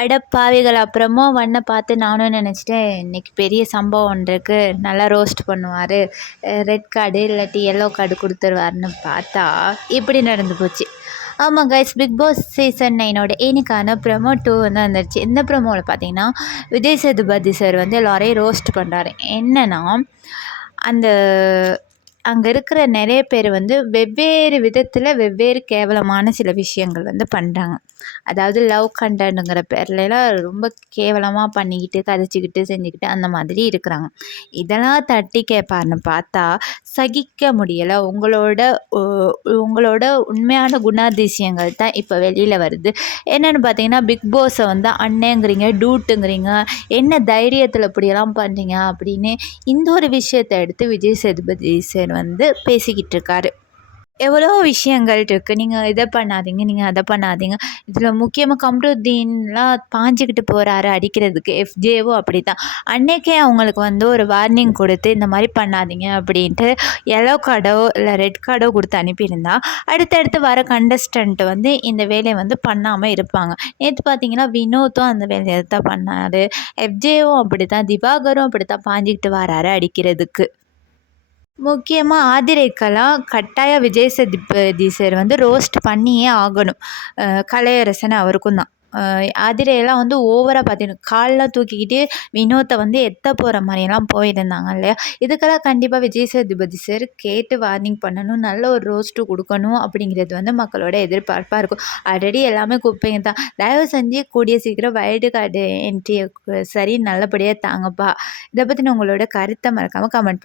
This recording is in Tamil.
அடப்பாவிகளா! அப்புறமா வண்ண பார்த்து நானும் நினச்சிட்டேன், இன்னைக்கு பெரிய சம்பவம் ஒன்று இருக்கு. நல்லா ரோஸ்ட் பண்ணுவாரு. ரெட் கார்டு இல்லாட்டி எல்லோ கார்டு குடுத்துருவாருன்னு பார்த்தா, இப்படி நடந்து போச்சு. ஆமா கைஸ், பிக் பாஸ் சீசன் 9ஓட இன்னைக்கான ப்ரோமோ 2 வந்து வந்துருச்சு. இந்த ப்ரோமோவில் பார்த்தீங்கன்னா, விஜய் சேதுபதி சார் வந்து எல்லாரையும் ரோஸ்ட் பண்ணுறாரு. என்னன்னா, அந்த அங்கே இருக்கிற நிறைய பேர் வந்து வெவ்வேறு விதத்தில் வெவ்வேறு கேவலமான சில விஷயங்கள் வந்து பண்ணுறாங்க. அதாவது லவ் கண்டென்ட்டுங்கிற பேர்லலாம் ரொம்ப கேவலமாக பண்ணிக்கிட்டு கதைச்சிக்கிட்டு செஞ்சுக்கிட்டு அந்த மாதிரி இருக்கிறாங்க. இதெல்லாம் தட்டி கேட்பார்னு பார்த்தா சகிக்க முடியலை. உங்களோட உண்மையான குணாதிசயங்கள் தான் இப்போ வெளியில் வருது. என்னென்னு பார்த்தீங்கன்னா, பிக் பாஸை வந்து அண்ணேங்கிறீங்க, டூட்டுங்கிறீங்க, என்ன தைரியத்தில் இப்படியெல்லாம் பண்ணுறீங்க அப்படின்னு இந்த ஒரு விஷயத்தை எடுத்து விஜய் சேதுபதி சார் வந்து பேசிக்கிட்டு இருக்காரு. எவ்வளோ விஷயங்கள் இருக்குது, நீங்கள் இதை பண்ணாதீங்க, நீங்கள் அதை பண்ணாதீங்க. இதில் முக்கியமாக கம்ருதீன்லாம் பாஞ்சிக்கிட்டு போகிறாரு அடிக்கிறதுக்கு. எஃப்ஜேவும் அப்படி தான். அன்னைக்கே அவங்களுக்கு வந்து ஒரு வார்னிங் கொடுத்து இந்த மாதிரி பண்ணாதீங்க அப்படின்ட்டு எல்லோ கார்டோ இல்லை ரெட் கார்டோ கொடுத்து அனுப்பியிருந்தா அடுத்தடுத்து வர கண்டஸ்டன்ட் வந்து இந்த வேலையை வந்து பண்ணாமல் இருப்பாங்க. நேற்று பார்த்தீங்கன்னா வினோத்தும் அந்த வேலையை தான் பண்ணார். எஃப்ஜேவும் அப்படி தான், திவாகரும் அப்படி தான் பாஞ்சிக்கிட்டு வராரு அடிக்கிறதுக்கு. முக்கியமாக ஆதிரைக்கெல்லாம் கட்டாயம் விஜய் சேதுபதி சார் வந்து ரோஸ்ட் பண்ணியே ஆகணும். கலையரசன் அவருக்கும் தான். ஆதிரையெல்லாம் வந்து ஓவராக பார்த்தீங்கன்னா கால்லாம் தூக்கிக்கிட்டு வினோத்தை வந்து எத்த போகிற மாதிரியெல்லாம் போயிருந்தாங்க இல்லையா. இதுக்கெல்லாம் கண்டிப்பாக விஜய் சேதுபதி சார் கேட்டு வார்னிங் பண்ணணும், நல்ல ஒரு ரோஸ்ட்டு கொடுக்கணும் அப்படிங்கிறது வந்து மக்களோட எதிர்பார்ப்பாக இருக்கும். ஆல்ரெடி எல்லாமே குப்பைங்க தான். தயவு செஞ்சு கூடிய சீக்கிரம் வைல்டு கார்டு என்ட்ரியை சரி நல்லபடியாக தாங்கப்பா. இதை பற்றின உங்களோட கருத்தை மறக்காமல் கமெண்ட்